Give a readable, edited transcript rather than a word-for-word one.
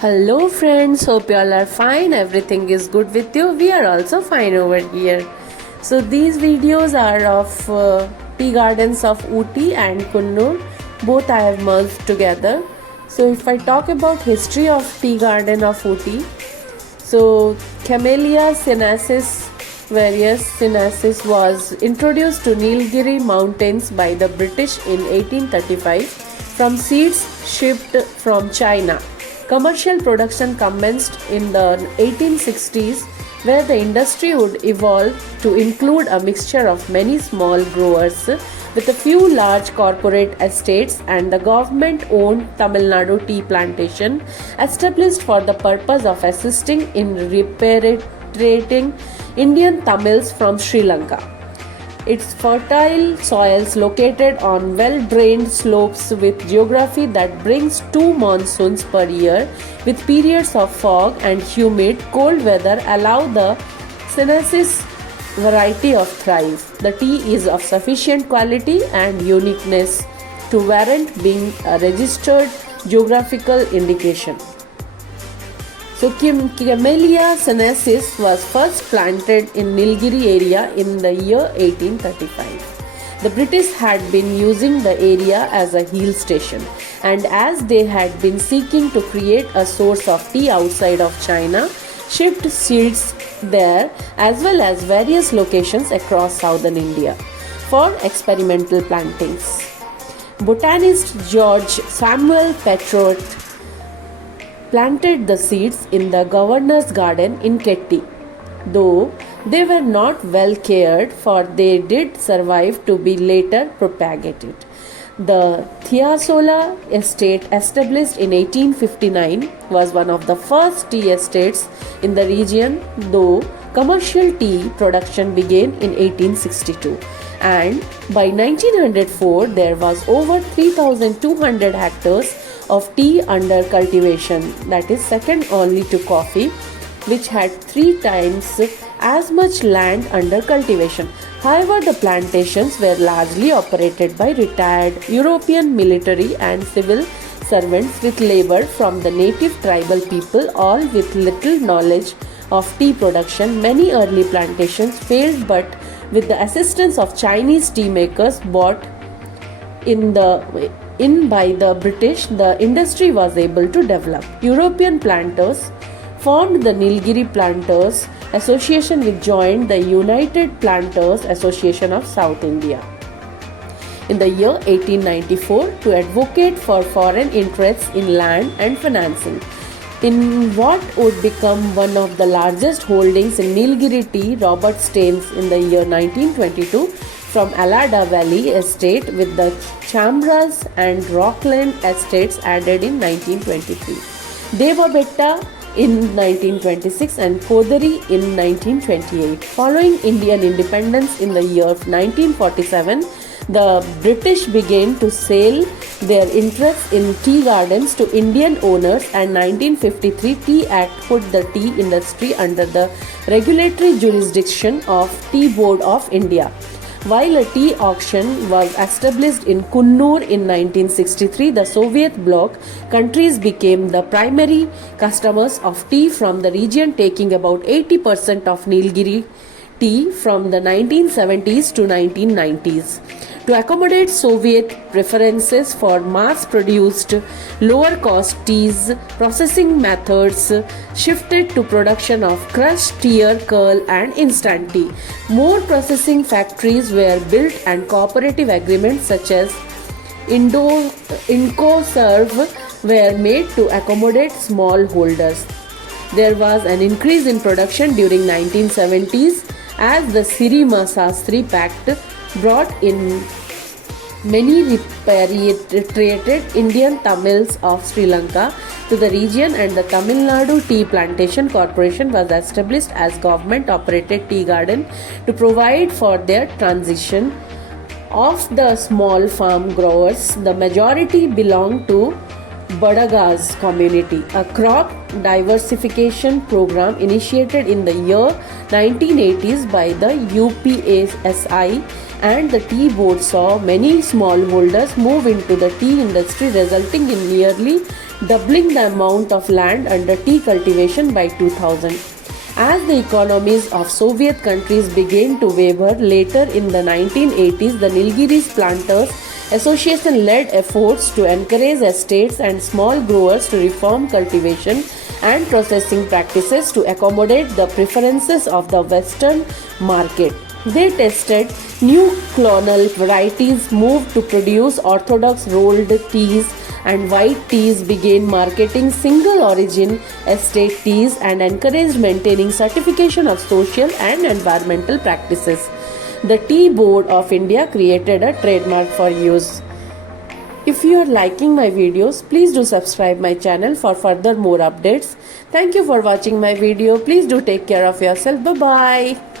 Hello friends, hope you all are fine. Everything is good with you. We are also fine over here. So these videos are of tea gardens of Ooty and Coonoor. Both I have merged together. So if I talk about history of tea garden of Ooty, so Camellia sinensis various sinensis was introduced to Nilgiri mountains by the British in 1835 from seeds shipped from China. Commercial production commenced in the 1860s, where the industry would evolve to include a mixture of many small growers with a few large corporate estates and the government-owned Tamil Nadu tea plantation established for the purpose of assisting in repatriating Indian Tamils from Sri Lanka. Its fertile soils located on well-drained slopes with geography that brings two monsoons per year with periods of fog and humid cold weather allow the sinensis variety of thrive. The tea is of sufficient quality and uniqueness to warrant being a registered geographical indication. So Camellia sinensis was first planted in Nilgiri area in the year 1835. The British had been using the area as a hill station, and as they had been seeking to create a source of tea outside of China, shipped seeds there as well as various locations across southern India for experimental plantings. Botanist George Samuel Petrot planted the seeds in the governor's garden in Ketti. Though they were not well cared for, they did survive to be later propagated. The Thiasola estate, established in 1859, was one of the first tea estates in the region, though commercial tea production began in 1862. And by 1904, there was over 3,200 hectares of tea under cultivation, that is second only to coffee, which had 3 times as much land under cultivation. However, the plantations were largely operated by retired European military and civil servants with labor from the native tribal people, all with little knowledge of tea production. Many early plantations failed, but with the assistance of Chinese tea makers bought in by the British, the industry was able to develop. European planters formed the Nilgiri Planters Association, which joined the United Planters Association of South India in the year 1894 to advocate for foreign interests in land and financing. In what would become one of the largest holdings in Nilgiri tea, Robert Staines in the year 1922 from Alada Valley Estate, with the Chamras and Rockland estates added in 1923. Devabetta in 1926 and Kodari in 1928. Following Indian independence in the year 1947, the British began to sell their interests in tea gardens to Indian owners, and 1953 Tea Act put the tea industry under the regulatory jurisdiction of Tea Board of India. While a tea auction was established in Coonoor in 1963, the Soviet bloc countries became the primary customers of tea from the region, taking about 80% of Nilgiri tea from the 1970s to 1990s. To accommodate Soviet preferences for mass-produced, lower-cost teas, processing methods shifted to production of crushed tear, curl and instant tea. More processing factories were built and cooperative agreements such as IncoServe were made to accommodate small holders. There was an increase in production during 1970s as the Sirima Sastri Pact brought in many repatriated Indian Tamils of Sri Lanka to the region, and the Tamil Nadu Tea Plantation Corporation was established as government-operated tea garden to provide for their transition. Of the small farm growers, the majority belong to Badagas community, a crop diversification program initiated in the year 1980s by the UPASI, and the tea board saw many smallholders move into the tea industry, resulting in nearly doubling the amount of land under tea cultivation by 2000. As the economies of Soviet countries began to waver later in the 1980s, the Nilgiris Planters Association led efforts to encourage estates and small growers to reform cultivation and processing practices to accommodate the preferences of the Western market. They tested new clonal varieties, moved to produce orthodox rolled teas and white teas, began marketing single origin estate teas, and encouraged maintaining certification of social and environmental practices. The Tea Board of India created a trademark for use. If you are liking my videos, please do subscribe my channel for further more updates. Thank you for watching my video. Please do take care of yourself. Bye bye.